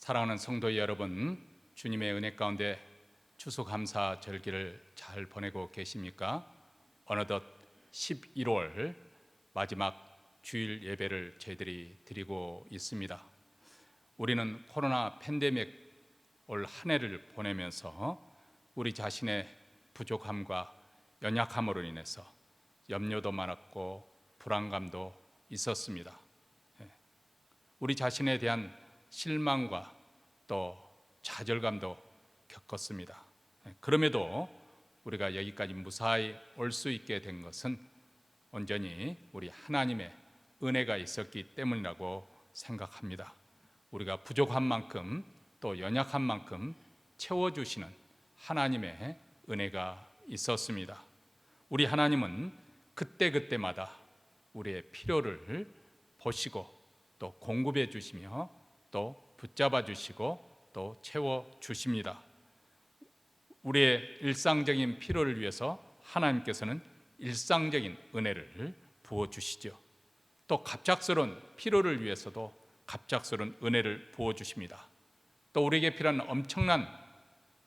사랑하는 성도 여러분, 주님의 은혜 가운데 추수감사 절기를 잘 보내고 계십니까? 어느덧 11월 마지막 주일 예배를 저희들이 드리고 있습니다. 우리는 코로나 팬데믹 올 한 해를 보내면서 우리 자신의 부족함과 연약함으로 인해서 염려도 많았고 불안감도 있었습니다. 우리 자신에 대한 실망과 또 좌절감도 겪었습니다. 그럼에도 우리가 여기까지 무사히 올 수 있게 된 것은 온전히 우리 하나님의 은혜가 있었기 때문이라고 생각합니다. 우리가 부족한 만큼 또 연약한 만큼 채워주시는 하나님의 은혜가 있었습니다. 우리 하나님은 그때그때마다 우리의 필요를 보시고 또 공급해 주시며 또 붙잡아 주시고 또 채워 주십니다. 우리의 일상적인 필요를 위해서 하나님께서는 일상적인 은혜를 부어 주시죠. 또 갑작스러운 필요를 위해서도 갑작스러운 은혜를 부어 주십니다. 또 우리에게 필요한 엄청난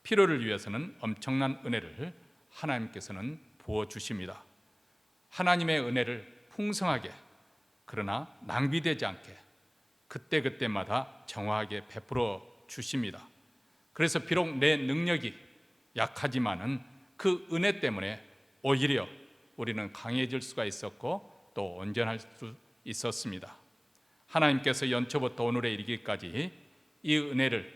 필요를 위해서는 엄청난 은혜를 하나님께서는 부어 주십니다. 하나님의 은혜를 풍성하게 그러나 낭비되지 않게 그때그때마다 정확하게 베풀어 주십니다. 그래서 비록 내 능력이 약하지만은 그 은혜 때문에 오히려 우리는 강해질 수가 있었고 또 온전할 수 있었습니다. 하나님께서 연초부터 오늘에 이르기까지 이 은혜를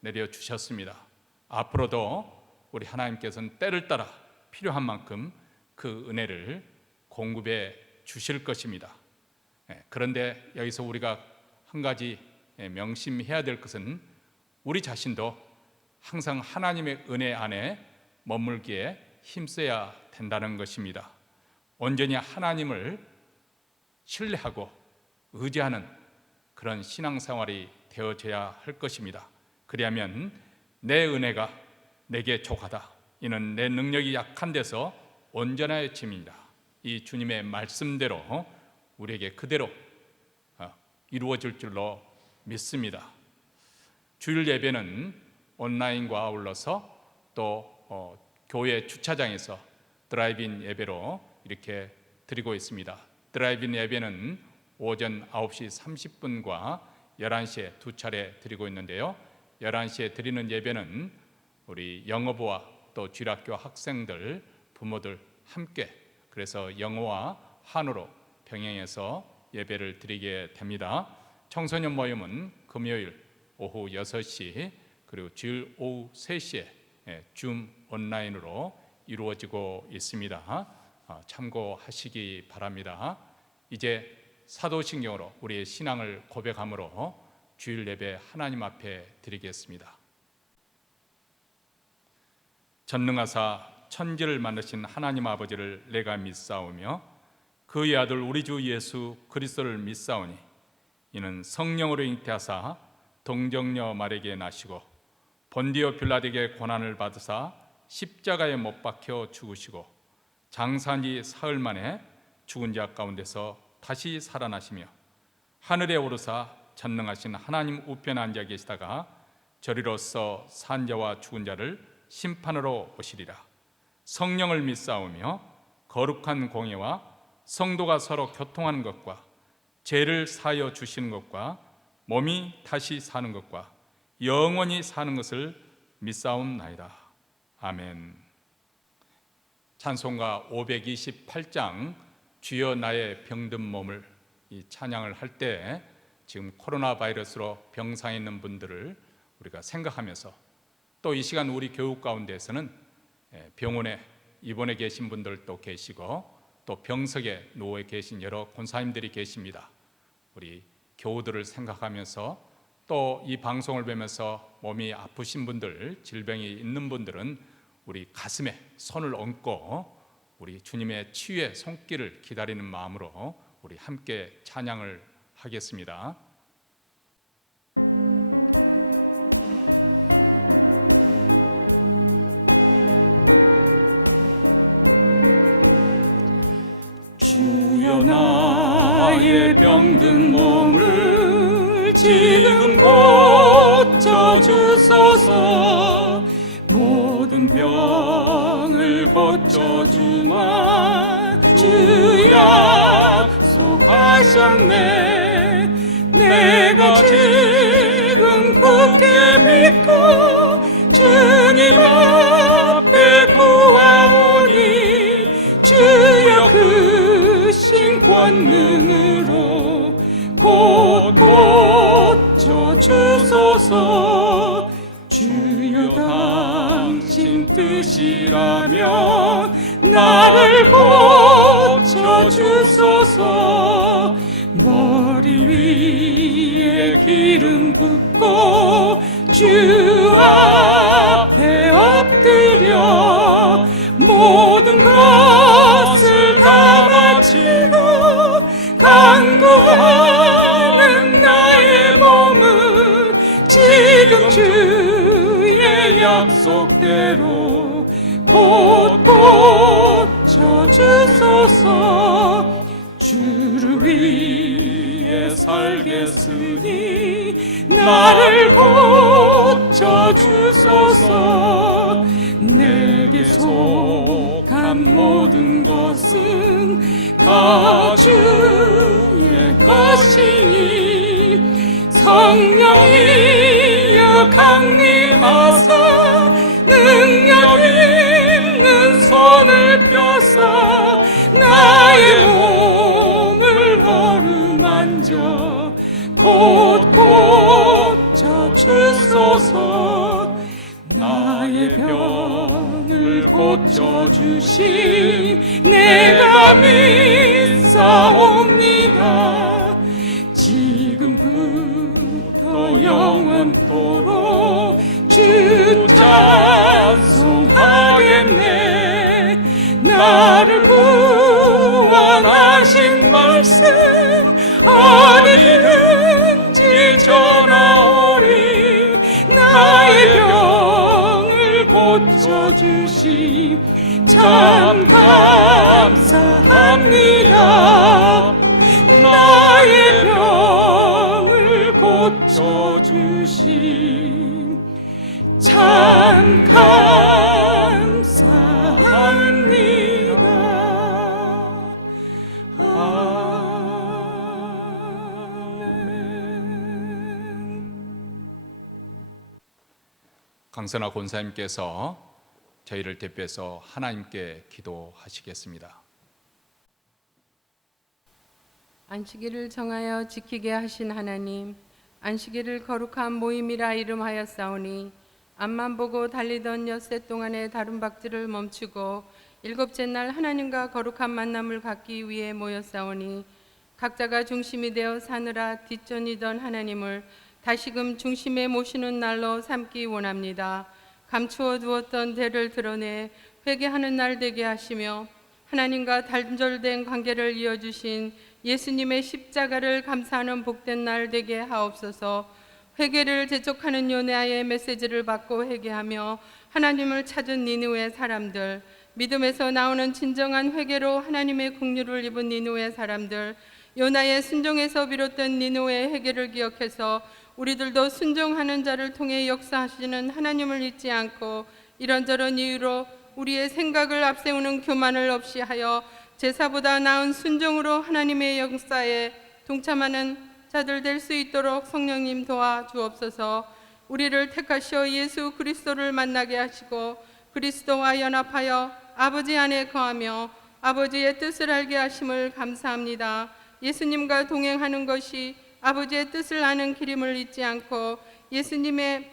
내려주셨습니다. 앞으로도 우리 하나님께서는 때를 따라 필요한 만큼 그 은혜를 공급해 주실 것입니다. 그런데 여기서 우리가 한 가지 명심해야 될 것은 우리 자신도 항상 하나님의 은혜 안에 머물기에 힘써야 된다는 것입니다. 온전히 하나님을 신뢰하고 의지하는 그런 신앙생활이 되어져야 할 것입니다. 그리하면 내 은혜가 내게 족하다. 이는 내 능력이 약한 데서 온전하여짐이다. 이 주님의 말씀대로 우리에게 그대로 이루어질 줄로 믿습니다. 주일 예배는 온라인과 아울러서 또 교회 주차장에서 드라이브인 예배로 이렇게 드리고 있습니다. 드라이브인 예배는 오전 9시 30분과 11시에 두 차례 드리고 있는데요. 11시에 드리는 예배는 우리 영어부와 또 주일학교 학생들, 부모들 함께 그래서 영어와 한어로 병행해서 예배를 드리게 됩니다. 청소년 모임은 금요일 오후 6시 그리고 주일 오후 3시에 줌 온라인으로 이루어지고 있습니다. 참고하시기 바랍니다. 이제 사도신경으로 우리의 신앙을 고백함으로 주일 예배 하나님 앞에 드리겠습니다. 전능하사 천지를 만드신 하나님 아버지를 내가 믿사오며 그의 아들 우리 주 예수 그리스도를 믿사오니 이는 성령으로 잉태하사 동정녀 마리아에게 나시고 본디오 빌라도에게 고난을 받으사 십자가에 못 박혀 죽으시고 장사한 지 사흘 만에 죽은 자 가운데서 다시 살아나시며 하늘에 오르사 전능하신 하나님 우편에 앉아 계시다가 저리로서 산 자와 죽은 자를 심판으로 오시리라. 성령을 믿사오며 거룩한 공예와 성도가 서로 교통하는 것과 죄를 사하여 주시는 것과 몸이 다시 사는 것과 영원히 사는 것을 믿사옵나이다. 아멘. 찬송가 528장 주여 나의 병든 몸을 이 찬양을 할 때 지금 코로나 바이러스로 병상에 있는 분들을 우리가 생각하면서 또 이 시간 우리 교육 가운데에서는 병원에 입원해 계신 분들도 계시고 또 병석에 누워 계신 여러 권사님들이 계십니다. 우리 교우들을 생각하면서 또 이 방송을 보면서 몸이 아프신 분들, 질병이 있는 분들은 우리 가슴에 손을 얹고 우리 주님의 치유의 손길을 기다리는 마음으로 우리 함께 찬양을 하겠습니다. 주여 나의 병든 몸을 지금 강선아 권사님께서 저희를 대표해서 하나님께 기도하시겠습니다. 안식일을 정하여 지키게 하신 하나님, 안식일을 거룩한 모임이라 이름하였사오니 앞만 보고 달리던 엿새 동안의 다른 박질을 멈추고 일곱째 날 하나님과 거룩한 만남을 갖기 위해 모였사오니 각자가 중심이 되어 사느라 뒷전이던 하나님을 다시금 중심에 모시는 날로 삼기 원합니다. 감추어 두었던 대를 드러내 회개하는 날 되게 하시며 하나님과 단절된 관계를 이어주신 예수님의 십자가를 감사하는 복된 날 되게 하옵소서. 회개를 재촉하는 요나의 메시지를 받고 회개하며 하나님을 찾은 니느웨 사람들, 믿음에서 나오는 진정한 회개로 하나님의 긍휼을 입은 니느웨 사람들, 요나의 순종에서 비롯된 니느웨의 회개를 기억해서 우리들도 순종하는 자를 통해 역사하시는 하나님을 잊지 않고 이런저런 이유로 우리의 생각을 앞세우는 교만을 없이 하여 제사보다 나은 순종으로 하나님의 역사에 동참하는 자들 될 수 있도록 성령님 도와주옵소서. 우리를 택하시어 예수 그리스도를 만나게 하시고 그리스도와 연합하여 아버지 안에 거하며 아버지의 뜻을 알게 하심을 감사합니다. 예수님과 동행하는 것이 아버지의 뜻을 아는 길임을 잊지 않고 예수님의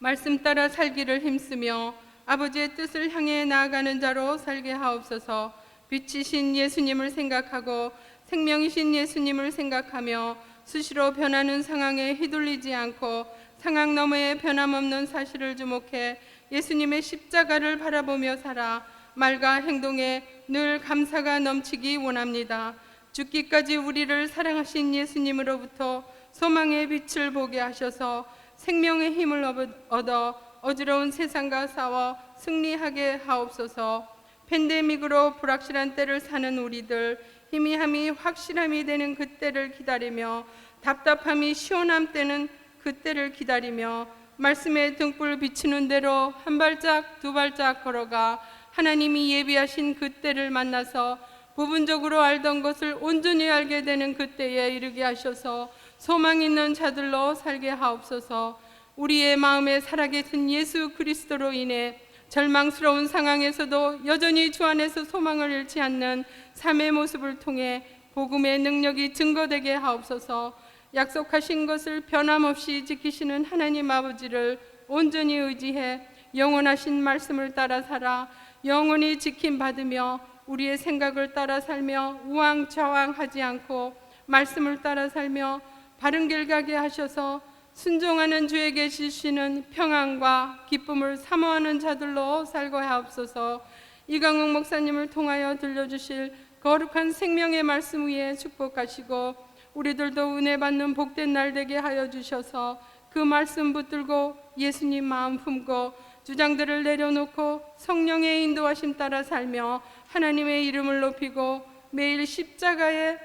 말씀 따라 살기를 힘쓰며 아버지의 뜻을 향해 나아가는 자로 살게 하옵소서. 빛이신 예수님을 생각하고 생명이신 예수님을 생각하며 수시로 변하는 상황에 휘둘리지 않고 상황 너머의 변함없는 사실을 주목해 예수님의 십자가를 바라보며 살아 말과 행동에 늘 감사가 넘치기 원합니다. 죽기까지 우리를 사랑하신 예수님으로부터 소망의 빛을 보게 하셔서 생명의 힘을 얻어 어지러운 세상과 싸워 승리하게 하옵소서. 팬데믹으로 불확실한 때를 사는 우리들, 희미함이 확실함이 되는 그때를 기다리며 답답함이 시원함 때는 그때를 기다리며 말씀의 등불 비추는 대로 한 발짝 두 발짝 걸어가 하나님이 예비하신 그때를 만나서 부분적으로 알던 것을 온전히 알게 되는 그때에 이르게 하셔서 소망 있는 자들로 살게 하옵소서. 우리의 마음에 살아계신 예수 그리스도로 인해 절망스러운 상황에서도 여전히 주 안에서 소망을 잃지 않는 삶의 모습을 통해 복음의 능력이 증거되게 하옵소서. 약속하신 것을 변함없이 지키시는 하나님 아버지를 온전히 의지해 영원하신 말씀을 따라 살아 영원히 지킴받으며 우리의 생각을 따라 살며 우왕좌왕하지 않고 말씀을 따라 살며 바른 길 가게 하셔서 순종하는 주에게 주시는 평안과 기쁨을 사모하는 자들로 살고 하옵소서. 이강욱 목사님을 통하여 들려주실 거룩한 생명의 말씀 위에 축복하시고 우리들도 은혜 받는 복된 날 되게 하여 주셔서 그 말씀 붙들고 예수님 마음 품고 주장들을 내려놓고 성령의 인도하심 따라 살며 하나님의 이름을 높이고 매일 십자가의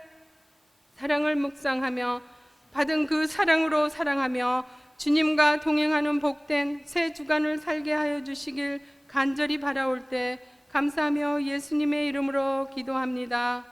사랑을 묵상하며 받은 그 사랑으로 사랑하며 주님과 동행하는 복된 새 주간을 살게 하여 주시길 간절히 바라올 때 감사하며 예수님의 이름으로 기도합니다.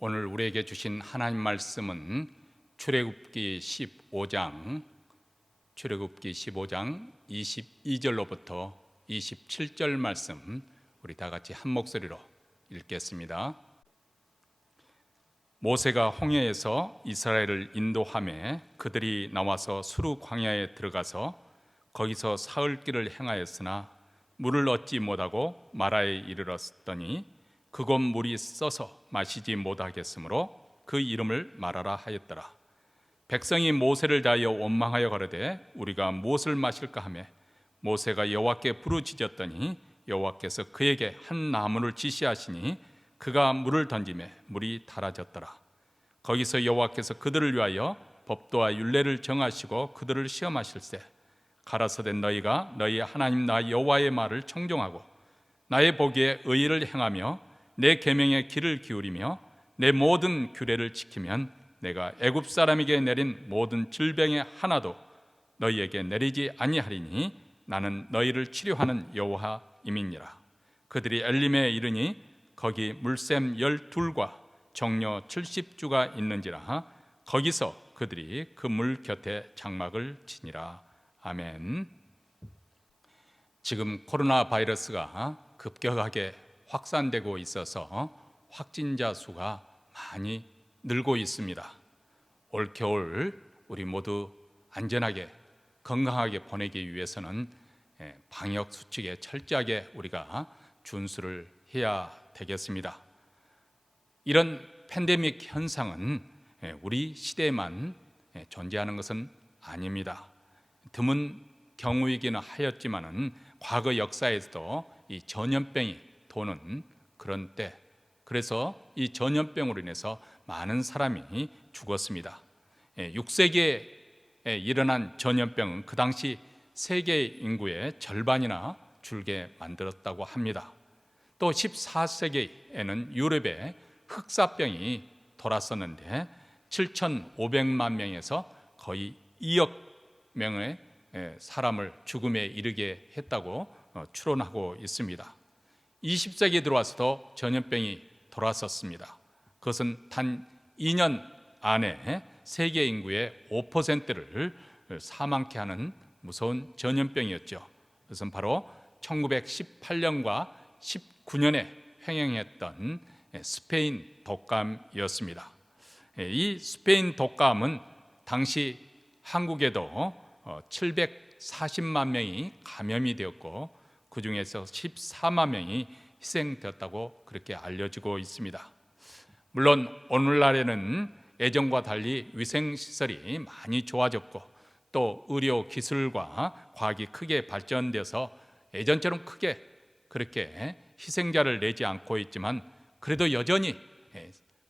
오늘 우리에게 주신 하나님 말씀은 출애굽기 15장 22절로부터 27절 말씀, 우리 다 같이 한 목소리로 읽겠습니다. 모세가 홍해에서 이스라엘을 인도하매 그들이 나와서 수르 광야에 들어가서 거기서 사흘 길을 행하였으나 물을 얻지 못하고 마라에 이르렀더니 그곳 물이 써서 마시지 못하겠으므로 그 이름을 마라라 하였더라. 백성이 모세를 대하여 원망하여 가로되 우리가 무엇을 마실까 하며 모세가 여호와께 부르짖었더니 여호와께서 그에게 한 나무를 지시하시니 그가 물을 던지매 물이 달아졌더라. 거기서 여호와께서 그들을 위하여 법도와 율례를 정하시고 그들을 시험하실세 가라사대 너희가 너희 하나님 나 여호와의 말을 청종하고 나의 보기에 의를 행하며 내 계명의 귀를 기울이며 내 모든 규례를 지키면 내가 애굽 사람에게 내린 모든 질병의 하나도 너희에게 내리지 아니하리니 나는 너희를 치료하는 여호와임이니라. 그들이 엘림에 이르니 거기 물샘 12과 정녀 70주가 있는지라. 거기서 그들이 그 물 곁에 장막을 치니라. 아멘. 지금 코로나 바이러스가 급격하게 확산되고 있어서 확진자 수가 많이 늘고 있습니다. 올겨울 우리 모두 안전하게 건강하게 보내기 위해서는 방역 수칙에 철저하게 우리가 준수를 해야 되겠습니다. 이런 팬데믹 현상은 우리 시대에만 존재하는 것은 아닙니다. 드문 경우이기는 하였지만은 과거 역사에서도 이 전염병이 도는 그런 때, 그래서 이 전염병으로 인해서 많은 사람이 죽었습니다. 6세기에 일어난 전염병은 그 당시 세계 인구의 절반이나 줄게 만들었다고 합니다. 또 14세기에는 유럽에 흑사병이 돌았었는데 7,500만 명에서 거의 2억 명의 사람을 죽음에 이르게 했다고 추론하고 있습니다. 20세기에 들어와서도 전염병이 돌았었습니다. 그것은 단 2년 안에 세계 인구의 5%를 사망케 하는 무서운 전염병이었죠. 그것은 바로 1918년과 19년에 횡행했던 스페인 독감이었습니다. 이 스페인 독감은 당시 한국에도 740만 명이 감염이 되었고 그 중에서 14만 명이 희생되었다고 그렇게 알려지고 있습니다. 물론 오늘날에는 예전과 달리 위생시설이 많이 좋아졌고 또 의료 기술과 과학이 크게 발전돼서 예전처럼 크게 그렇게 희생자를 내지 않고 있지만 그래도 여전히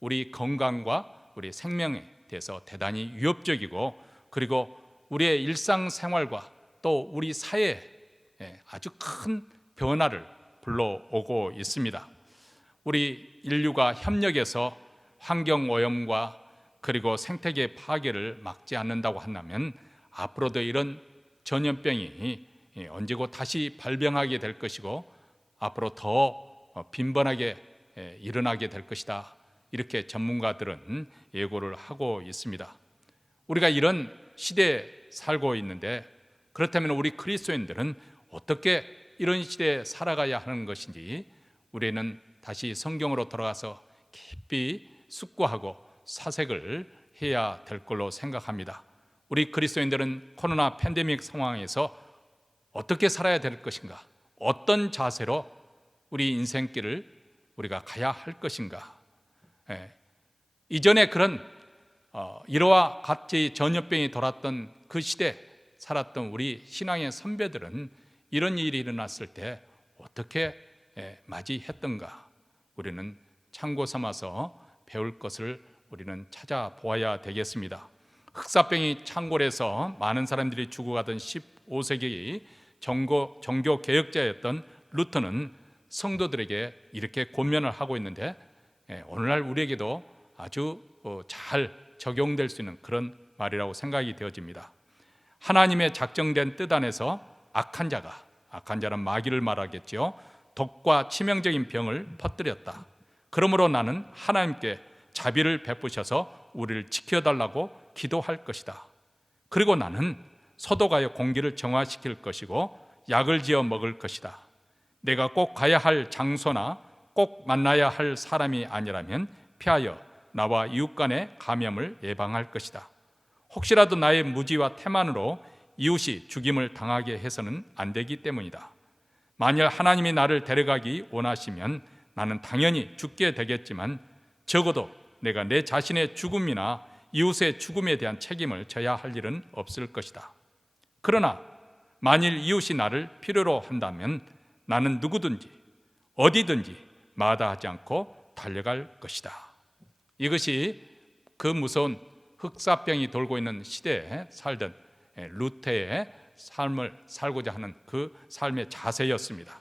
우리 건강과 우리 생명에 대해서 대단히 위협적이고 그리고 우리의 일상생활과 또 우리 사회에 아주 큰 변화를 불러오고 있습니다. 우리 인류가 협력해서 환경오염과 그리고 생태계 파괴를 막지 않는다고 한다면 앞으로도 이런 전염병이 언제고 다시 발병하게 될 것이고 앞으로 더 빈번하게 일어나게 될 것이다. 이렇게 전문가들은 예고를 하고 있습니다. 우리가 이런 시대에 살고 있는데 그렇다면 우리 그리스도인들은 어떻게 이런 시대에 살아가야 하는 것인지 우리는 다시 성경으로 돌아가서 깊이 숙고하고 사색을 해야 될 걸로 생각합니다. 우리 그리스도인들은 코로나 팬데믹 상황에서 어떻게 살아야 될 것인가? 어떤 자세로 우리 인생길을 우리가 가야 할 것인가? 이전에 그런 이와 같이 전염병이 돌았던 그 시대 살았던 우리 신앙의 선배들은 이런 일이 일어났을 때 어떻게 맞이했던가 우리는 참고 삼아서 배울 것을 우리는 찾아보아야 되겠습니다. 흑사병이 창궐해서 많은 사람들이 죽어가던 15세기 종교 개혁자였던 루터는 성도들에게 이렇게 권면을 하고 있는데 오늘날 우리에게도 아주 잘 적용될 수 있는 그런 말이라고 생각이 되어집니다. 하나님의 작정된 뜻 안에서 악한 자는 마귀를 말하겠죠. 독과 치명적인 병을 퍼뜨렸다. 그러므로 나는 하나님께 자비를 베푸셔서 우리를 지켜달라고 기도할 것이다. 그리고 나는 소독하여 공기를 정화시킬 것이고 약을 지어 먹을 것이다. 내가 꼭 가야 할 장소나 꼭 만나야 할 사람이 아니라면 피하여 나와 이웃 간의 감염을 예방할 것이다. 혹시라도 나의 무지와 태만으로 이웃이 죽임을 당하게 해서는 안 되기 때문이다. 만일 하나님이 나를 데려가기 원하시면 나는 당연히 죽게 되겠지만 적어도 내가 내 자신의 죽음이나 이웃의 죽음에 대한 책임을 져야 할 일은 없을 것이다. 그러나 만일 이웃이 나를 필요로 한다면 나는 누구든지 어디든지 마다하지 않고 달려갈 것이다. 이것이 그 무서운 흑사병이 돌고 있는 시대에 살던 루터의 삶을 살고자 하는 그 삶의 자세였습니다.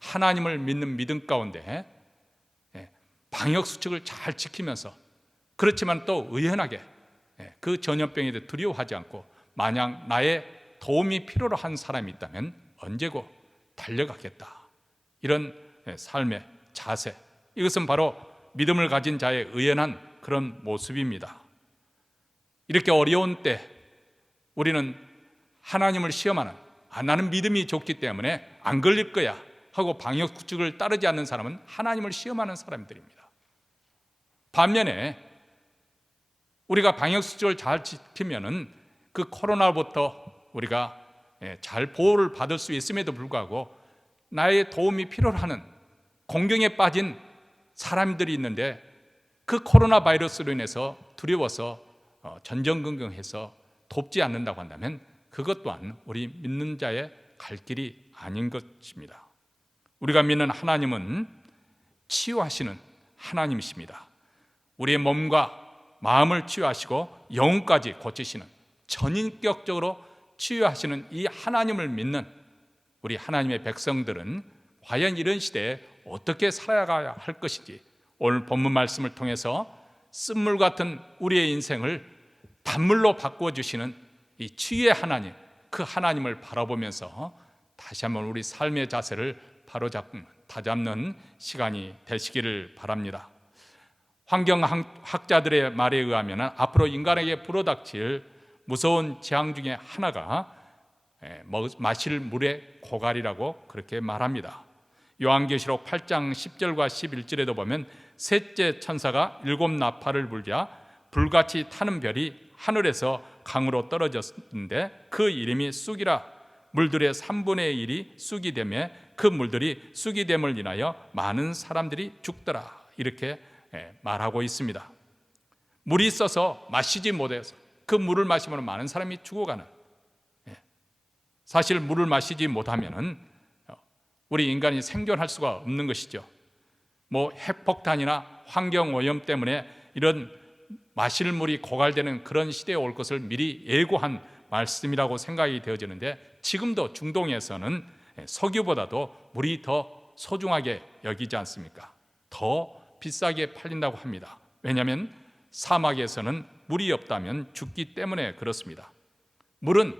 하나님을 믿는 믿음 가운데 방역수칙을 잘 지키면서 그렇지만 또 의연하게 그 전염병에 대해 두려워하지 않고 만약 나의 도움이 필요로 한 사람이 있다면 언제고 달려가겠다. 이런 삶의 자세, 이것은 바로 믿음을 가진 자의 의연한 그런 모습입니다. 이렇게 어려운 때 우리는 하나님을 시험하는 나는 믿음이 좋기 때문에 안 걸릴 거야 하고 방역수칙을 따르지 않는 사람은 하나님을 시험하는 사람들입니다. 반면에 우리가 방역수칙을 잘 지키면은 그 코로나부터 우리가 잘 보호를 받을 수 있음에도 불구하고 나의 도움이 필요하는 공경에 빠진 사람들이 있는데 그 코로나 바이러스로 인해서 두려워서 전전긍긍해서 돕지 않는다고 한다면 그것 또한 우리 믿는 자의 갈 길이 아닌 것입니다. 우리가 믿는 하나님은 치유하시는 하나님이십니다. 우리의 몸과 마음을 치유하시고 영혼까지 고치시는 전인격적으로 치유하시는 이 하나님을 믿는 우리 하나님의 백성들은 과연 이런 시대에 어떻게 살아가야 할 것인지 오늘 본문 말씀을 통해서 쓴물 같은 우리의 인생을 단물로 바꿔주시는 이 치유의 하나님, 그 하나님을 바라보면서 다시 한번 우리 삶의 자세를 다잡는 시간이 되시기를 바랍니다. 환경학자들의 말에 의하면 앞으로 인간에게 불어닥칠 무서운 재앙 중에 하나가 마실 물의 고갈이라고 그렇게 말합니다. 요한계시록 8장 10절과 11절에도 보면 셋째 천사가 7 나팔을 불자 불같이 타는 별이 하늘에서 강으로 떨어졌는데 그 이름이 쑥이라. 물들의 3분의 1이 쑥이 되며 그 물들이 쑥이 됨을 인하여 많은 사람들이 죽더라. 이렇게 말하고 있습니다. 물이 있어서 마시지 못해서 그 물을 마시면 많은 사람이 죽어가는, 사실 물을 마시지 못하면 우리 인간이 생존할 수가 없는 것이죠. 핵폭탄이나 환경오염 때문에 이런 마실 물이 고갈되는 그런 시대에 올 것을 미리 예고한 말씀이라고 생각이 되어지는데 지금도 중동에서는 석유보다도 물이 더 소중하게 여기지 않습니까? 더 비싸게 팔린다고 합니다. 왜냐하면 사막에서는 물이 없다면 죽기 때문에 그렇습니다. 물은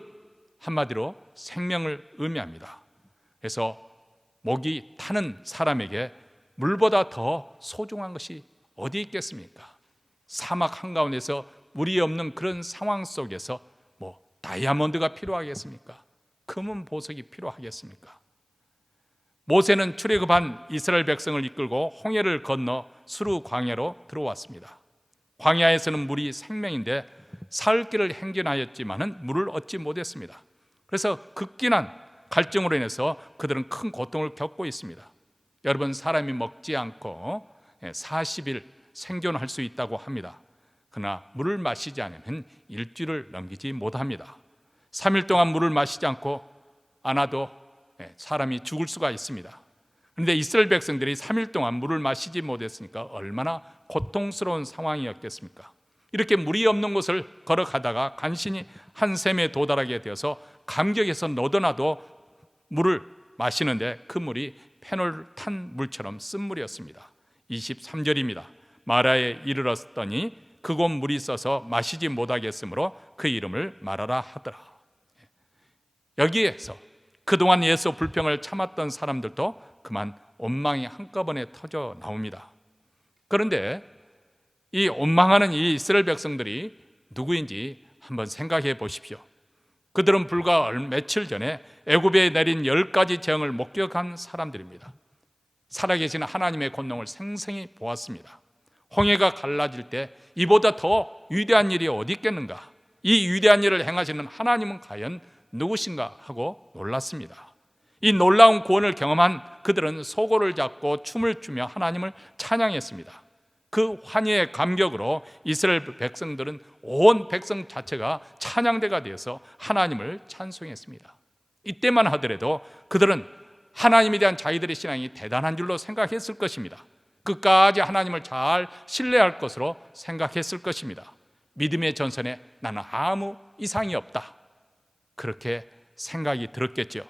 한마디로 생명을 의미합니다. 그래서 목이 타는 사람에게 물보다 더 소중한 것이 어디 있겠습니까? 사막 한가운데서 물이 없는 그런 상황 속에서 다이아몬드가 필요하겠습니까? 금은 보석이 필요하겠습니까? 모세는 출애굽한 이스라엘 백성을 이끌고 홍해를 건너 수르 광야로 들어왔습니다. 광야에서는 물이 생명인데 사흘 길을 행진하였지만은 물을 얻지 못했습니다. 그래서 극진한 갈증으로 인해서 그들은 큰 고통을 겪고 있습니다. 여러분, 사람이 먹지 않고 40일 생존할 수 있다고 합니다. 그러나 물을 마시지 않으면 일주일을 넘기지 못합니다. 3일 동안 물을 마시지 않고 않아도 사람이 죽을 수가 있습니다. 그런데 이스라엘 백성들이 3일 동안 물을 마시지 못했으니까 얼마나 고통스러운 상황이었겠습니까? 이렇게 물이 없는 곳을 걸어가다가 간신히 한 샘에 도달하게 되어서 감격에서 너도나도 물을 마시는데 그 물이 페놀 탄 물처럼 쓴 물이었습니다. 23절입니다. 마라에 이르렀더니 그곳 물이 써서 마시지 못하겠으므로 그 이름을 마라라 하더라. 여기에서 그동안 예수 불평을 참았던 사람들도 그만 원망이 한꺼번에 터져 나옵니다. 그런데 이 원망하는 이 이스라엘 백성들이 누구인지 한번 생각해 보십시오. 그들은 불과 며칠 전에 애굽에 내린 10가지 재앙을 목격한 사람들입니다. 살아계신 하나님의 권능을 생생히 보았습니다. 홍해가 갈라질 때 이보다 더 위대한 일이 어디 있겠는가? 이 위대한 일을 행하시는 하나님은 과연 누구신가 하고 놀랐습니다. 이 놀라운 구원을 경험한 그들은 소고를 잡고 춤을 추며 하나님을 찬양했습니다. 그 환희의 감격으로 이스라엘 백성들은 온 백성 자체가 찬양대가 되어서 하나님을 찬송했습니다. 이때만 하더라도 그들은 하나님에 대한 자기들의 신앙이 대단한 줄로 생각했을 것입니다. 끝까지 하나님을 잘 신뢰할 것으로 생각했을 것입니다. 믿음의 전선에 나는 아무 이상이 없다, 그렇게 생각이 들었겠죠.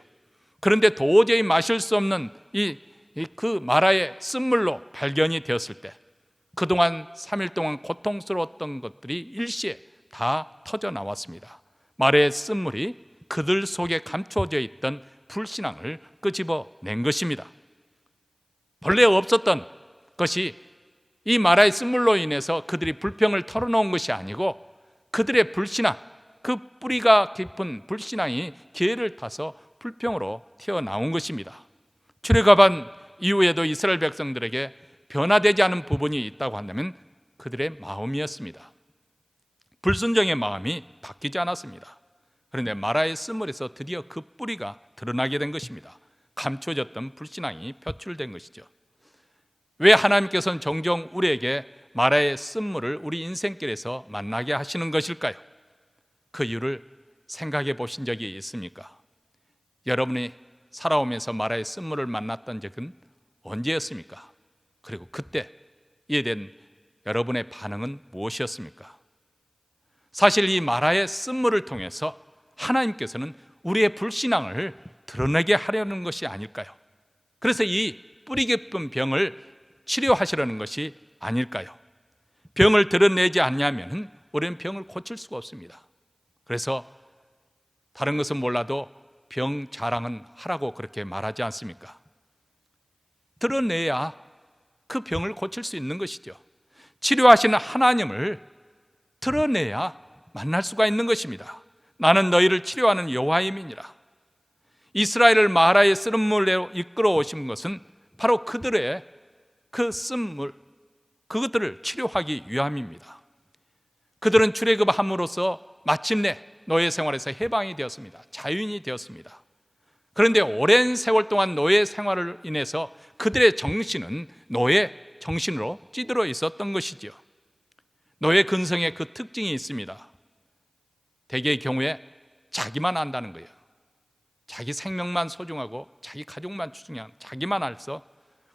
그런데 도저히 마실 수 없는 그 마라의 쓴물로 발견이 되었을 때 그동안 3일 동안 고통스러웠던 것들이 일시에 다 터져 나왔습니다. 마라의 쓴물이 그들 속에 감춰져 있던 불신앙을 끄집어낸 것입니다. 본래 없었던 것이 이 마라의 쓴물로 인해서 그들이 불평을 털어놓은 것이 아니고 그들의 불신앙, 그 뿌리가 깊은 불신앙이 기회를 타서 불평으로 튀어나온 것입니다. 출애굽한 이후에도 이스라엘 백성들에게 변화되지 않은 부분이 있다고 한다면 그들의 마음이었습니다. 불순종의 마음이 바뀌지 않았습니다. 그런데 마라의 쓴물에서 드디어 그 뿌리가 드러나게 된 것입니다. 감춰졌던 불신앙이 표출된 것이죠. 왜 하나님께서는 종종 우리에게 마라의 쓴물을 우리 인생길에서 만나게 하시는 것일까요? 그 이유를 생각해 보신 적이 있습니까? 여러분이 살아오면서 마라의 쓴물을 만났던 적은 언제였습니까? 그리고 그때 이에 대한 여러분의 반응은 무엇이었습니까? 사실 이 마라의 쓴물을 통해서 하나님께서는 우리의 불신앙을 드러내게 하려는 것이 아닐까요? 그래서 이 뿌리 깊은 병을 치료하시려는 것이 아닐까요? 병을 드러내지 않냐면 우리는 병을 고칠 수가 없습니다. 그래서 다른 것은 몰라도 병 자랑은 하라고 그렇게 말하지 않습니까? 드러내야 그 병을 고칠 수 있는 것이죠. 치료하시는 하나님을 드러내야 만날 수가 있는 것입니다. 나는 너희를 치료하는 여호와임이니라. 이스라엘을 마라의 쓴물에 이끌어 오신 것은 바로 그들의 그 쓴물, 그것들을 치료하기 위함입니다. 그들은 출애굽함으로써 마침내 노예 생활에서 해방이 되었습니다. 자유인이 되었습니다. 그런데 오랜 세월 동안 노예 생활을 인해서 그들의 정신은 노예 정신으로 찌들어 있었던 것이죠. 노예 근성의 그 특징이 있습니다. 대개의 경우에 자기만 안다는 거예요. 자기 생명만 소중하고 자기 가족만 중요한, 자기만 알서.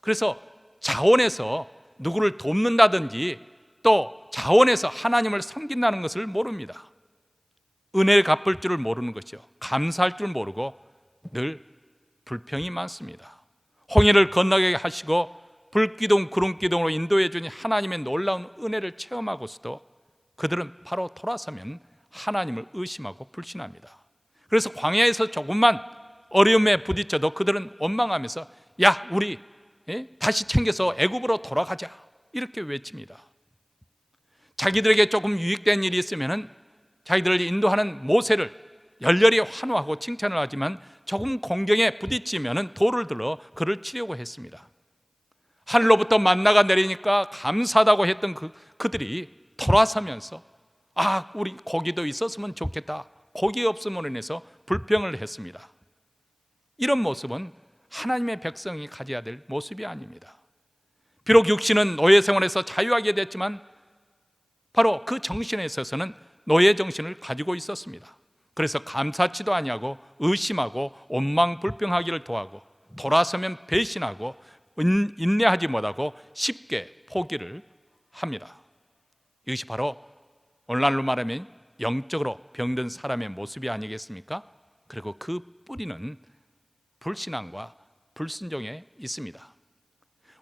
그래서 자원해서 누구를 돕는다든지 또 자원해서 하나님을 섬긴다는 것을 모릅니다. 은혜를 갚을 줄을 모르는 것이죠. 감사할 줄 모르고 늘 불평이 많습니다. 홍해를 건너게 하시고 불기둥 구름기둥으로 인도해 주니 하나님의 놀라운 은혜를 체험하고서도 그들은 바로 돌아서면 하나님을 의심하고 불신합니다. 그래서 광야에서 조금만 어려움에 부딪혀도 그들은 원망하면서 야, 우리 다시 챙겨서 애굽으로 돌아가자, 이렇게 외칩니다. 자기들에게 조금 유익된 일이 있으면 자기들을 인도하는 모세를 열렬히 환호하고 칭찬을 하지만 조금 공경에 부딪히면 돌을 들어 그를 치려고 했습니다. 하늘로부터 만나가 내리니까 감사하다고 했던 그들이 돌아서면서 우리 고기도 있었으면 좋겠다, 고기 없음으로 인해서 불평을 했습니다. 이런 모습은 하나님의 백성이 가져야 될 모습이 아닙니다. 비록 육신은 노예 생활에서 자유하게 됐지만 바로 그 정신에 있어서는 노예 정신을 가지고 있었습니다. 그래서 감사치도 아니하고 의심하고 원망불평하기를 도하고 돌아서면 배신하고 인내하지 못하고 쉽게 포기를 합니다. 이것이 바로 오늘날로 말하면 영적으로 병든 사람의 모습이 아니겠습니까? 그리고 그 뿌리는 불신앙과 불순종에 있습니다.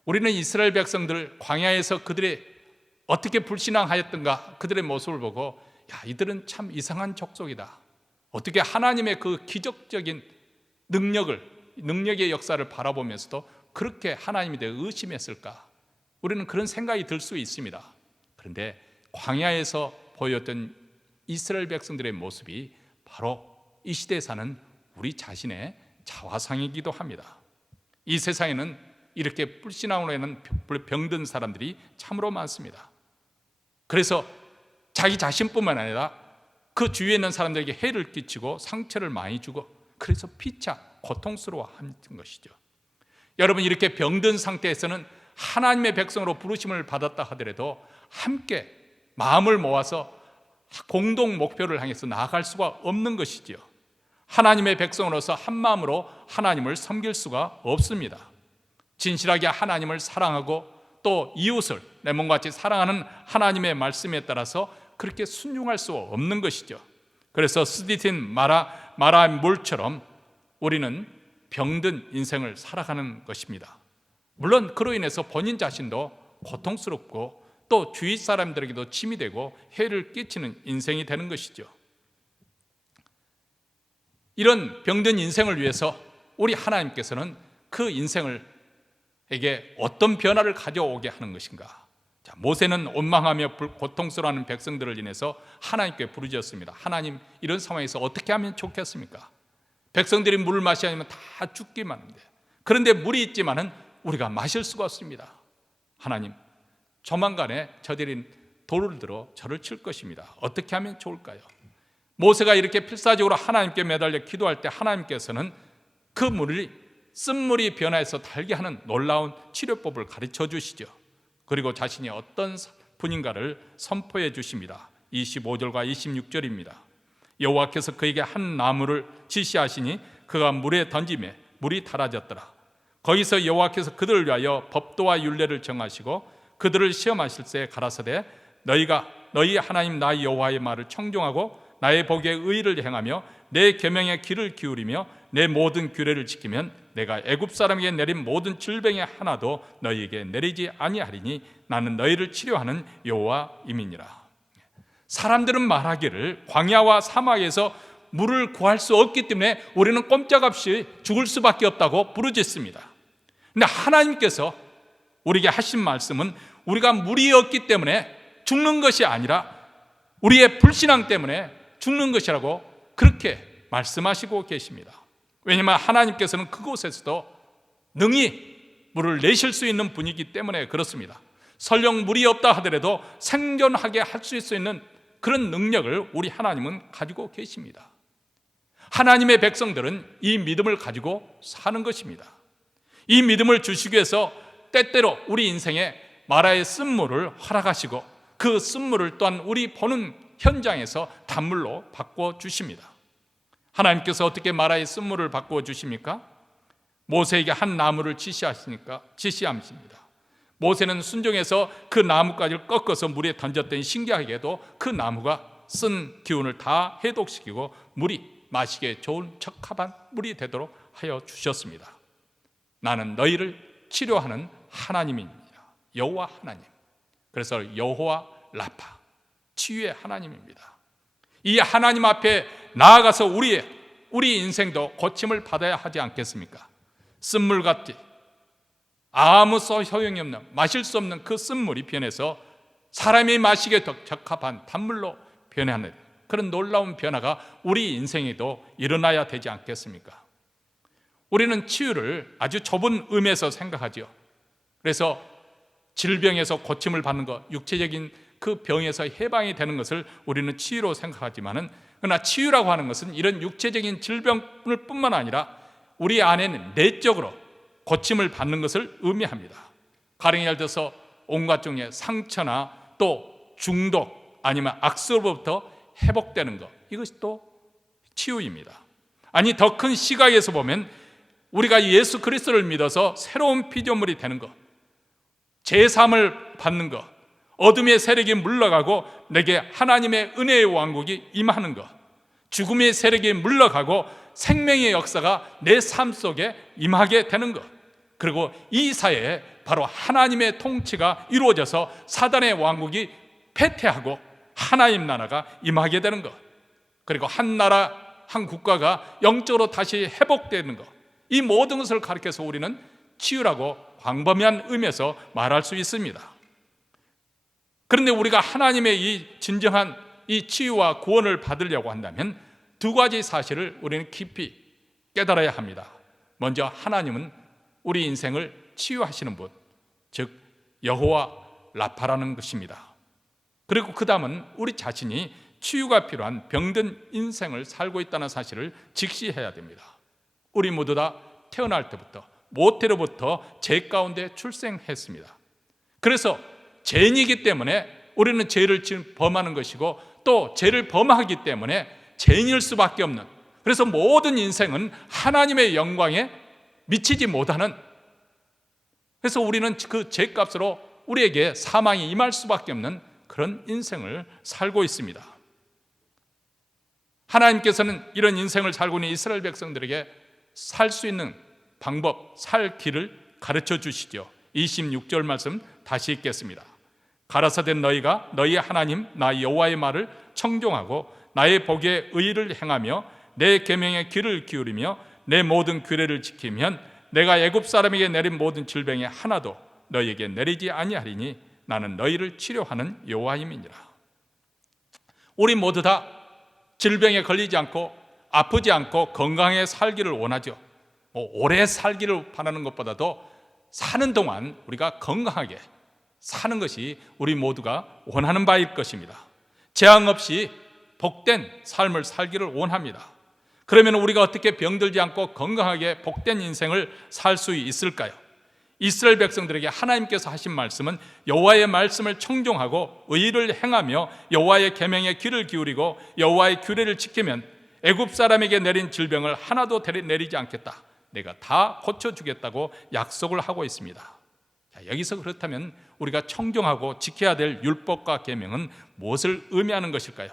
우리는 이스라엘 백성들 광야에서 그들의 어떻게 불신앙하였던가 그들의 모습을 보고 이들은 참 이상한 족속이다. 어떻게 하나님의 그 기적적인 능력의 역사를 바라보면서도 그렇게 하나님에 대해 의심했을까? 우리는 그런 생각이 들 수 있습니다. 그런데 광야에서 보였던 이스라엘 백성들의 모습이 바로 이 시대에 사는 우리 자신의 자화상이기도 합니다. 이 세상에는 이렇게 불신앙으로 있는 병든 사람들이 참으로 많습니다. 그래서 자기 자신뿐만 아니라 그 주위에 있는 사람들에게 해를 끼치고 상처를 많이 주고 그래서 피차 고통스러워하는 것이죠. 여러분, 이렇게 병든 상태에서는 하나님의 백성으로 부르심을 받았다 하더라도 함께 마음을 모아서 공동 목표를 향해서 나아갈 수가 없는 것이지요. 하나님의 백성으로서 한 마음으로 하나님을 섬길 수가 없습니다. 진실하게 하나님을 사랑하고 또 이웃을 내 몸과 같이 사랑하는 하나님의 말씀에 따라서 그렇게 순종할 수 없는 것이죠. 그래서 스디틴 마라 물처럼 우리는 병든 인생을 살아가는 것입니다. 물론 그로 인해서 본인 자신도 고통스럽고 또 주위 사람들에게도 짐이 되고 해를 끼치는 인생이 되는 것이죠. 이런 병든 인생을 위해서 우리 하나님께서는 그 인생에게 어떤 변화를 가져오게 하는 것인가? 모세는 원망하며 고통스러워하는 백성들을 인해서 하나님께 부르짖었습니다. 하나님, 이런 상황에서 어떻게 하면 좋겠습니까? 백성들이 물을 마셔야 하면 다 죽기만 합니다. 그런데 물이 있지만은 우리가 마실 수가 없습니다. 하나님, 조만간에 저들이 돌을 들어 저를 칠 것입니다. 어떻게 하면 좋을까요? 모세가 이렇게 필사적으로 하나님께 매달려 기도할 때 하나님께서는 그 물이 쓴물이 변화해서 달게 하는 놀라운 치료법을 가르쳐 주시죠. 그리고 자신이 어떤 분인가를 선포해 주십니다. 25절과 26절입니다. 여호와께서 그에게 한 나무를 지시하시니 그가 물에 던지매 물이 달아졌더라. 거기서 여호와께서 그들을 위하여 법도와 율례를 정하시고 그들을 시험하실새 가라사대 너희 하나님 나 여호와의 말을 청종하고 나의 복에 의를 행하며 내 계명에 귀를 기울이며 내 모든 규례를 지키면 내가 애굽 사람에게 내린 모든 질병의 하나도 너희에게 내리지 아니하리니 나는 너희를 치료하는 여호와임이니라. 사람들은 말하기를 광야와 사막에서 물을 구할 수 없기 때문에 우리는 꼼짝없이 죽을 수밖에 없다고 부르짖습니다. 근데 하나님께서 우리에게 하신 말씀은 우리가 물이 없기 때문에 죽는 것이 아니라 우리의 불신앙 때문에 죽는 것이라고 그렇게 말씀하시고 계십니다. 왜냐하면 하나님께서는 그곳에서도 능히 물을 내실 수 있는 분이기 때문에 그렇습니다. 설령 물이 없다 하더라도 생존하게 할 수 있는 그런 능력을 우리 하나님은 가지고 계십니다. 하나님의 백성들은 이 믿음을 가지고 사는 것입니다. 이 믿음을 주시기 위해서 때때로 우리 인생에 마라의 쓴물을 허락하시고 그 쓴물을 또한 우리 보는 현장에서 단물로 바꿔 주십니다. 하나님께서 어떻게 마라의 쓴물을 바꾸어 주십니까? 모세에게 한 나무를 지시하십니다. 모세는 순종해서 그 나뭇가지를 꺾어서 물에 던졌더니 신기하게도 그 나무가 쓴 기운을 다 해독시키고 물이 마시기에 좋은 적합한 물이 되도록 하여 주셨습니다. 나는 너희를 치료하는 하나님입니다. 여호와 하나님. 그래서 여호와 라파, 치유의 하나님입니다. 이 하나님 앞에 나아가서 우리 인생도 고침을 받아야 하지 않겠습니까? 쓴물같이 아무 소용이 없는, 마실 수 없는 그 쓴물이 변해서 사람이 마시기에 더 적합한 단물로 변하는 그런 놀라운 변화가 우리 인생에도 일어나야 되지 않겠습니까? 우리는 치유를 아주 좁은 의미에서 생각하죠. 그래서 질병에서 고침을 받는 것, 육체적인 그 병에서 해방이 되는 것을 우리는 치유로 생각하지만은, 그러나 치유라고 하는 것은 이런 육체적인 질병을 뿐만 아니라 우리 안에는 내적으로 고침을 받는 것을 의미합니다. 가령 예를 들어서 온갖 종류의 상처나 또 중독 아니면 악수로부터 회복되는 것, 이것이 또 치유입니다. 아니, 더 큰 시각에서 보면 우리가 예수 그리스도를 믿어서 새로운 피조물이 되는 것, 제3을 받는 것, 어둠의 세력이 물러가고 내게 하나님의 은혜의 왕국이 임하는 것, 죽음의 세력이 물러가고 생명의 역사가 내 삶 속에 임하게 되는 것, 그리고 이 사회에 바로 하나님의 통치가 이루어져서 사단의 왕국이 패퇴하고 하나님 나라가 임하게 되는 것, 그리고 한 나라 한 국가가 영적으로 다시 회복되는 것, 이 모든 것을 가리켜서 우리는 치유라고 광범위한 의미에서 말할 수 있습니다. 그런데 우리가 하나님의 이 진정한 이 치유와 구원을 받으려고 한다면 두 가지 사실을 우리는 깊이 깨달아야 합니다. 먼저 하나님은 우리 인생을 치유하시는 분, 즉 여호와 라파라는 것입니다. 그리고 그 다음은 우리 자신이 치유가 필요한 병든 인생을 살고 있다는 사실을 직시해야 됩니다. 우리 모두 다 태어날 때부터 모태로부터 죄 가운데 출생했습니다. 그래서 죄인이기 때문에 우리는 죄를 범하는 것이고 또 죄를 범하기 때문에 죄인일 수밖에 없는, 그래서 모든 인생은 하나님의 영광에 미치지 못하는, 그래서 우리는 그 죄값으로 우리에게 사망이 임할 수밖에 없는 그런 인생을 살고 있습니다. 하나님께서는 이런 인생을 살고 있는 이스라엘 백성들에게 살 수 있는 방법, 살 길을 가르쳐 주시죠. 26절 말씀 다시 읽겠습니다. 가라사대 너희가 너희 하나님 나 여호와의 말을 청종하고 나의 복에 의를 행하며 내 계명에 귀를 기울이며 내 모든 규례를 지키면 내가 애굽 사람에게 내린 모든 질병에 하나도 너희에게 내리지 아니하리니 나는 너희를 치료하는 여호와임이니라. 우리 모두 다 질병에 걸리지 않고 아프지 않고 건강하게 살기를 원하죠. 오래 살기를 바라는 것보다도 사는 동안 우리가 건강하게 사는 것이 우리 모두가 원하는 바일 것입니다. 재앙 없이 복된 삶을 살기를 원합니다. 그러면 우리가 어떻게 병들지 않고 건강하게 복된 인생을 살 수 있을까요? 이스라엘 백성들에게 하나님께서 하신 말씀은 여호와의 말씀을 청종하고 의를 행하며 여호와의 계명에 귀를 기울이고 여호와의 규례를 지키면 애굽 사람에게 내린 질병을 하나도 내리지 않겠다, 내가 다 고쳐주겠다고 약속을 하고 있습니다. 자, 여기서 그렇다면 우리가 청종하고 지켜야 될 율법과 계명은 무엇을 의미하는 것일까요?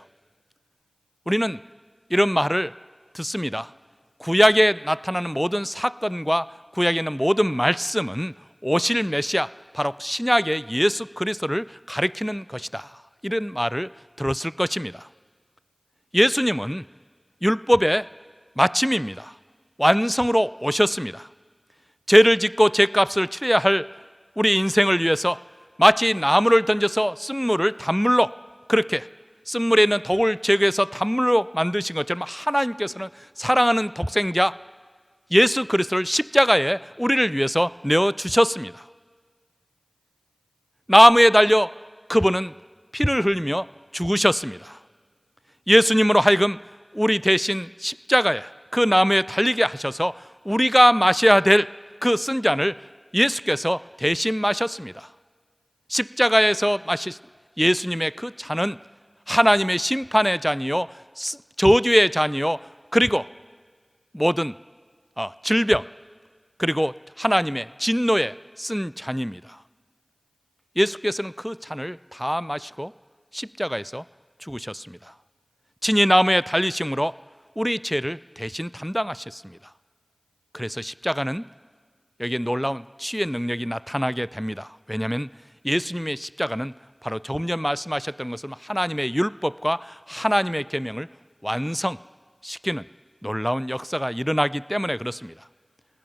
우리는 이런 말을 듣습니다. 구약에 나타나는 모든 사건과 구약에 있는 모든 말씀은 오실 메시아, 바로 신약의 예수 그리스도를 가리키는 것이다, 이런 말을 들었을 것입니다. 예수님은 율법의 마침입니다. 완성으로 오셨습니다. 죄를 짓고 죄값을 치러야 할 우리 인생을 위해서 마치 나무를 던져서 쓴물을 단물로, 그렇게 쓴물에 있는 독을 제거해서 단물로 만드신 것처럼 하나님께서는 사랑하는 독생자 예수 그리스도를 십자가에 우리를 위해서 내어주셨습니다. 나무에 달려 그분은 피를 흘리며 죽으셨습니다. 예수님으로 하여금 우리 대신 십자가에 그 나무에 달리게 하셔서 우리가 마셔야 될 그 쓴 잔을 예수께서 대신 마셨습니다. 십자가에서 마신 예수님의 그 잔은 하나님의 심판의 잔이요, 저주의 잔이요, 그리고 모든 질병, 그리고 하나님의 진노에 쓴 잔입니다. 예수께서는 그 잔을 다 마시고 십자가에서 죽으셨습니다. 친히 나무에 달리심으로 우리 죄를 대신 담당하셨습니다. 그래서 십자가는 여기에 놀라운 치유의 능력이 나타나게 됩니다. 왜냐하면 예수님의 십자가는 바로 조금 전 말씀하셨던 것을 하나님의 율법과 하나님의 계명을 완성시키는 놀라운 역사가 일어나기 때문에 그렇습니다.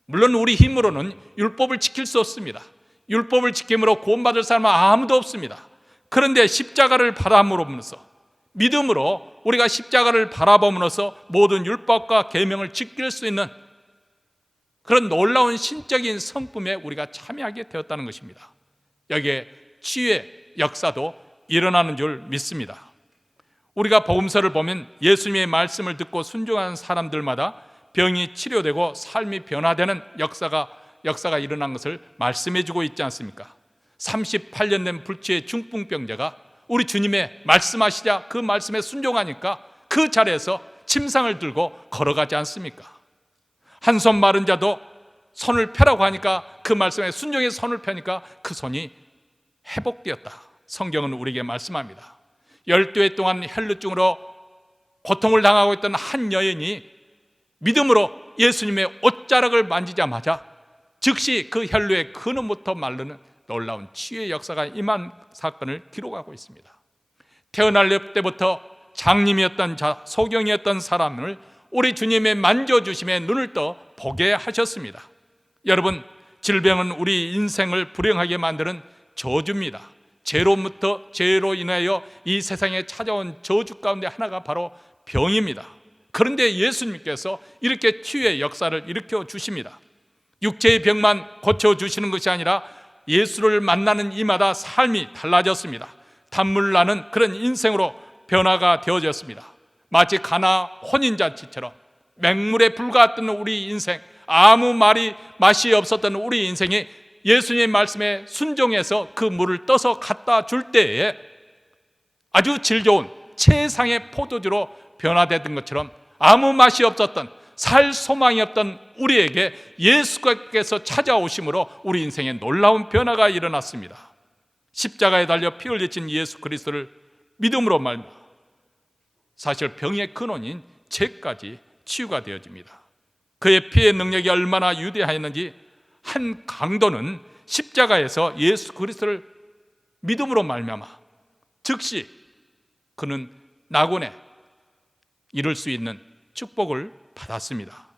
물론 우리 힘으로는 율법을 지킬 수 없습니다. 율법을 지킴으로 구원받을 사람은 아무도 없습니다. 그런데 십자가를 바라봄으로써, 믿음으로 우리가 십자가를 바라봄으로써 모든 율법과 계명을 지킬 수 있는 그런 놀라운 신적인 성품에 우리가 참여하게 되었다는 것입니다. 여기에 치유의 역사도 일어나는 줄 믿습니다. 우리가 복음서를 보면 예수님의 말씀을 듣고 순종하는 사람들마다 병이 치료되고 삶이 변화되는 역사가 일어난 것을 말씀해주고 있지 않습니까? 38년 된 불치의 중풍병자가 우리 주님의 말씀하시자 그 말씀에 순종하니까 그 자리에서 침상을 들고 걸어가지 않습니까? 한 손 마른 자도 손을 펴라고 하니까 그 말씀에 순종해서 손을 펴니까 그 손이 회복되었다. 성경은 우리에게 말씀합니다. 12해 동안 혈루증으로 고통을 당하고 있던 한 여인이 믿음으로 예수님의 옷자락을 만지자마자 즉시 그 혈루의 근원부터 마르는 놀라운 치유의 역사가 임한 사건을 기록하고 있습니다. 태어날 때부터 장님이었던 자, 소경이었던 사람을 우리 주님의 만져주심에 눈을 떠 보게 하셨습니다. 여러분, 질병은 우리 인생을 불행하게 만드는 저주입니다. 죄로 인하여 이 세상에 찾아온 저주 가운데 하나가 바로 병입니다. 그런데 예수님께서 이렇게 치유의 역사를 일으켜 주십니다. 육체의 병만 고쳐주시는 것이 아니라 예수를 만나는 이마다 삶이 달라졌습니다. 단물 나는 그런 인생으로 변화가 되어졌습니다. 마치 가나 혼인잔치처럼 맹물에 불과했던 우리 인생, 아무 맛이 없었던 우리 인생이 예수님의 말씀에 순종해서 그 물을 떠서 갖다 줄 때에 아주 질 좋은 최상의 포도주로 변화되던 것처럼 아무 맛이 없었던, 살 소망이 없던 우리에게 예수께서 찾아오심으로 우리 인생에 놀라운 변화가 일어났습니다. 십자가에 달려 피 흘리신 예수 그리스도를 믿음으로 말미암아 사실 병의 근원인 죄까지 치유가 되어집니다. 그의 피의 능력이 얼마나 위대하였는지 한 강도는 십자가에서 예수 그리스도를 믿음으로 말미암아 즉시 그는 낙원에 이룰 수 있는 축복을 받았습니다.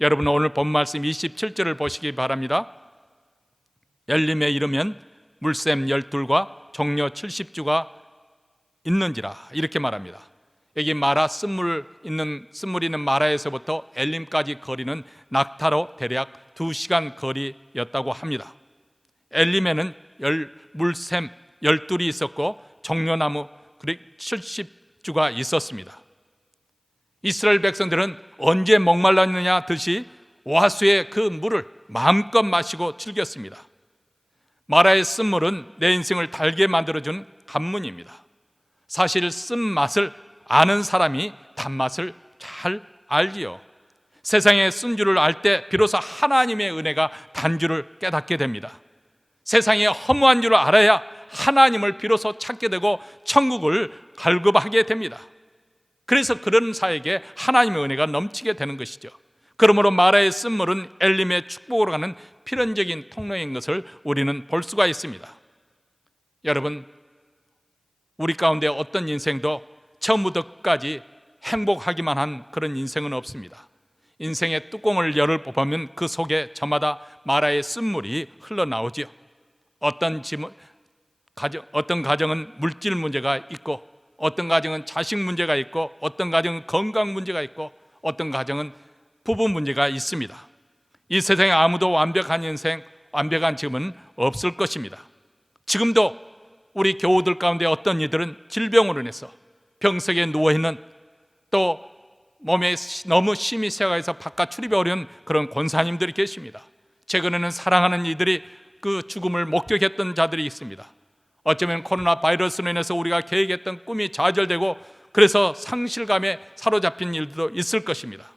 여러분, 오늘 본 말씀 27절을 보시기 바랍니다. 열림에 이르면 물샘 12과 종려 70주가 있는지라, 이렇게 말합니다. 여기 마라 쓴물이 있는 마라에서부터 엘림까지 거리는 낙타로 대략 2시간 거리였다고 합니다. 엘림에는 물샘 12이 있었고 종려나무 70주가 있었습니다. 이스라엘 백성들은 언제 목말랐느냐 듯이 오아수의 그 물을 마음껏 마시고 즐겼습니다. 마라의 쓴물은 내 인생을 달게 만들어준 간문입니다. 사실 쓴맛을 아는 사람이 단맛을 잘 알지요. 세상의 쓴 줄을 알 때 비로소 하나님의 은혜가 단 줄을 깨닫게 됩니다. 세상의 허무한 줄을 알아야 하나님을 비로소 찾게 되고 천국을 갈급하게 됩니다. 그래서 그런 사에게 하나님의 은혜가 넘치게 되는 것이죠. 그러므로 마라의 쓴물은 엘림의 축복으로 가는 필연적인 통로인 것을 우리는 볼 수가 있습니다. 여러분, 우리 가운데 어떤 인생도 처음부터 끝까지 행복하기만 한 그런 인생은 없습니다. 인생의 뚜껑을 열을 뽑으면 그 속에 저마다 마라의 쓴물이 흘러나오지요. 어떤 가정은 물질 문제가 있고, 어떤 가정은 자식 문제가 있고, 어떤 가정은 건강 문제가 있고, 어떤 가정은 부부 문제가 있습니다. 이 세상에 아무도 완벽한 인생, 완벽한 집은 없을 것입니다. 지금도 우리 교우들 가운데 어떤 이들은 질병으로 인해서 병석에 누워있는, 또 몸에 너무 심히 세가해서 바깥 출입이 어려운 그런 권사님들이 계십니다. 최근에는 사랑하는 이들이 그 죽음을 목격했던 자들이 있습니다. 어쩌면 코로나 바이러스로 인해서 우리가 계획했던 꿈이 좌절되고 그래서 상실감에 사로잡힌 일도 있을 것입니다.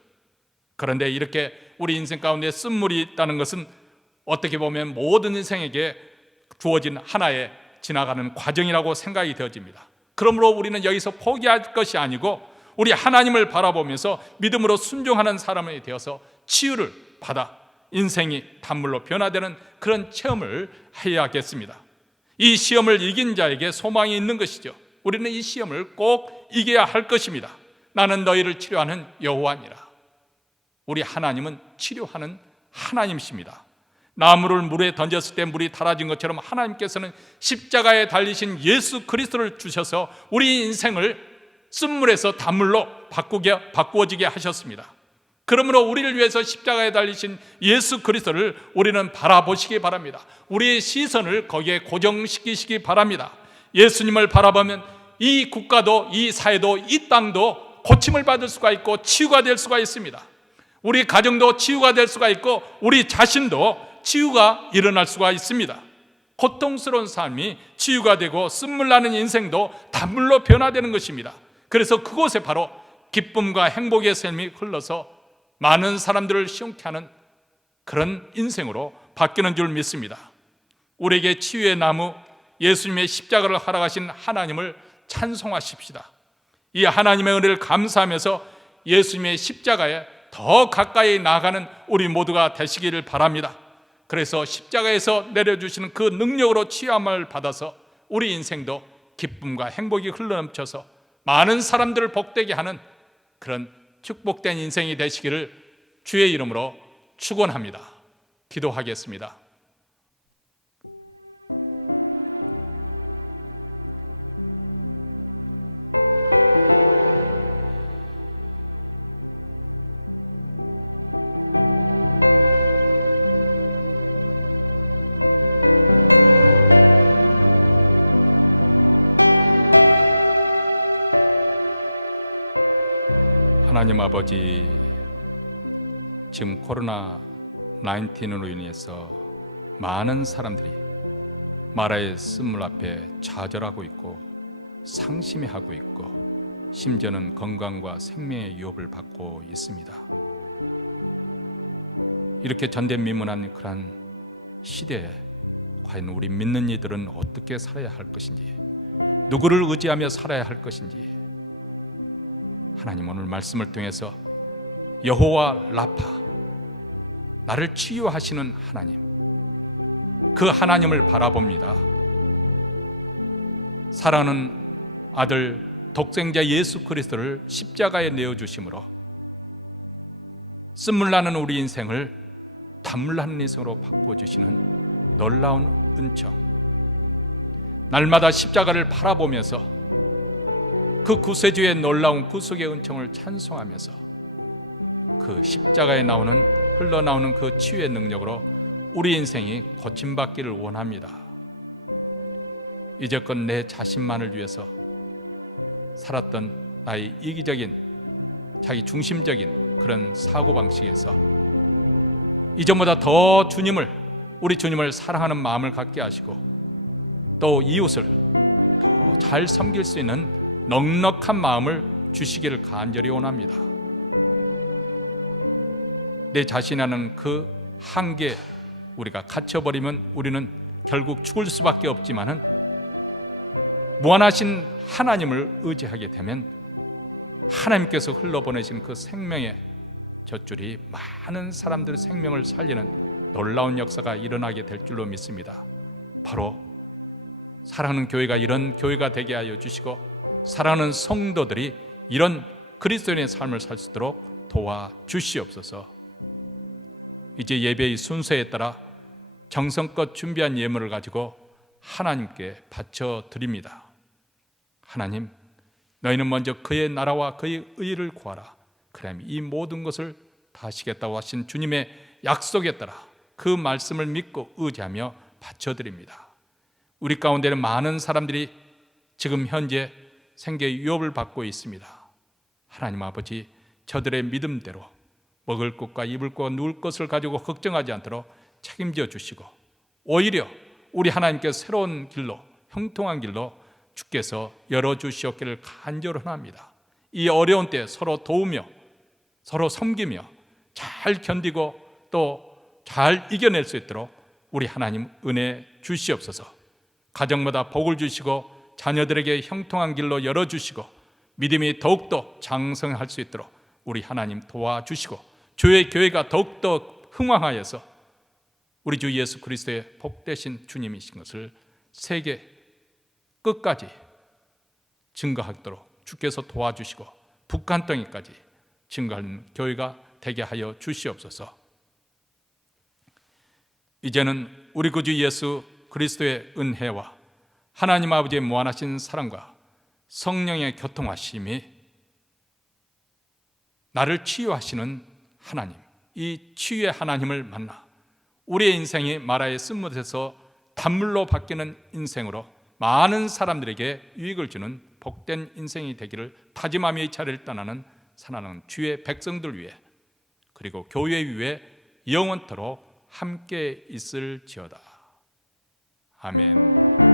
그런데 이렇게 우리 인생 가운데 쓴물이 있다는 것은 어떻게 보면 모든 인생에게 주어진 하나의 지나가는 과정이라고 생각이 되어집니다. 그러므로 우리는 여기서 포기할 것이 아니고 우리 하나님을 바라보면서 믿음으로 순종하는 사람이 되어서 치유를 받아 인생이 단물로 변화되는 그런 체험을 해야겠습니다. 이 시험을 이긴 자에게 소망이 있는 것이죠. 우리는 이 시험을 꼭 이겨야 할 것입니다. 나는 너희를 치료하는 여호와니라. 우리 하나님은 치료하는 하나님이십니다. 나무를 물에 던졌을 때 물이 달아진 것처럼 하나님께서는 십자가에 달리신 예수 그리스도를 주셔서 우리 인생을 쓴물에서 단물로 바꾸어지게 하셨습니다. 그러므로 우리를 위해서 십자가에 달리신 예수 그리스도를 우리는 바라보시기 바랍니다. 우리의 시선을 거기에 고정시키시기 바랍니다. 예수님을 바라보면 이 국가도, 이 사회도, 이 땅도 고침을 받을 수가 있고 치유가 될 수가 있습니다. 우리 가정도 치유가 될 수가 있고 우리 자신도 치유가 일어날 수가 있습니다. 고통스러운 삶이 치유가 되고 쓴물 나는 인생도 단물로 변화되는 것입니다. 그래서 그곳에 바로 기쁨과 행복의 샘이 흘러서 많은 사람들을 시원케 하는 그런 인생으로 바뀌는 줄 믿습니다. 우리에게 치유의 나무 예수님의 십자가를 허락하신 하나님을 찬송하십시다. 이 하나님의 은혜를 감사하면서 예수님의 십자가에 더 가까이 나아가는 우리 모두가 되시기를 바랍니다. 그래서 십자가에서 내려주시는 그 능력으로 치유함을 받아서 우리 인생도 기쁨과 행복이 흘러넘쳐서 많은 사람들을 복되게 하는 그런 축복된 인생이 되시기를 주의 이름으로 축원합니다. 기도하겠습니다. 하나님 아버지, 지금 코로나19로 인해서 많은 사람들이 마라의 쓴물 앞에 좌절하고 있고 상심해하고 있고 심지어는 건강과 생명의 위협을 받고 있습니다. 이렇게 전대미문한 그런 시대에 과연 우리 믿는 이들은 어떻게 살아야 할 것인지, 누구를 의지하며 살아야 할 것인지, 하나님 오늘 말씀을 통해서 여호와 라파, 나를 치유하시는 하나님, 그 하나님을 바라봅니다. 사랑하는 아들 독생자 예수 그리스도를 십자가에 내어주심으로 쓴물나는 우리 인생을 단물나는 인생으로 바꿔주시는 놀라운 은총, 날마다 십자가를 바라보면서 그 구세주의 놀라운 구속의 은총을 찬송하면서 그 십자가에 흘러나오는 그 치유의 능력으로 우리 인생이 고침받기를 원합니다. 이제껏 내 자신만을 위해서 살았던 나의 이기적인 자기 중심적인 그런 사고방식에서 이전보다 더 우리 주님을 사랑하는 마음을 갖게 하시고 또 이웃을 잘 섬길 수 있는 넉넉한 마음을 주시기를 간절히 원합니다. 내 자신이라는 그 한계에 우리가 갇혀버리면 우리는 결국 죽을 수밖에 없지만은 무한하신 하나님을 의지하게 되면 하나님께서 흘러보내신 그 생명의 젖줄이 많은 사람들의 생명을 살리는 놀라운 역사가 일어나게 될 줄로 믿습니다. 바로 사랑하는 교회가 이런 교회가 되게 하여 주시고 사랑하는 성도들이 이런 그리스도인의 삶을 살 수 있도록 도와주시옵소서. 이제 예배의 순서에 따라 정성껏 준비한 예물을 가지고 하나님께 바쳐드립니다. 하나님, 너희는 먼저 그의 나라와 그의 의를 구하라. 그럼 이 모든 것을 다 하시겠다고 하신 주님의 약속에 따라 그 말씀을 믿고 의지하며 바쳐드립니다. 우리 가운데는 많은 사람들이 지금 현재 생계의 위협을 받고 있습니다. 하나님 아버지, 저들의 믿음대로 먹을 것과 입을 것과 누울 것을 가지고 걱정하지 않도록 책임져 주시고 오히려 우리 하나님께 새로운 길로, 형통한 길로 주께서 열어주시옵기를 간절히 합니다. 이 어려운 때 서로 도우며 서로 섬기며 잘 견디고 또 잘 이겨낼 수 있도록 우리 하나님 은혜 주시옵소서. 가정마다 복을 주시고 자녀들에게 형통한 길로 열어주시고 믿음이 더욱더 장성할 수 있도록 우리 하나님 도와주시고 주의 교회가 더욱더 흥왕하여서 우리 주 예수 그리스도의 복되신 주님이신 것을 세계 끝까지 증거하도록 주께서 도와주시고 북한 땅에까지 증거하는 교회가 되게 하여 주시옵소서. 이제는 우리 구주 예수 그리스도의 은혜와 하나님 아버지의 무한하신 사랑과 성령의 교통하심이 나를 치유하시는 하나님, 이 치유의 하나님을 만나 우리의 인생이 마라의 쓴물에서 단물로 바뀌는 인생으로 많은 사람들에게 유익을 주는 복된 인생이 되기를 다짐하며 이 자리를 떠나는 사랑하는 주의 백성들 위해 그리고 교회 위에 영원토록 함께 있을지어다. 아멘.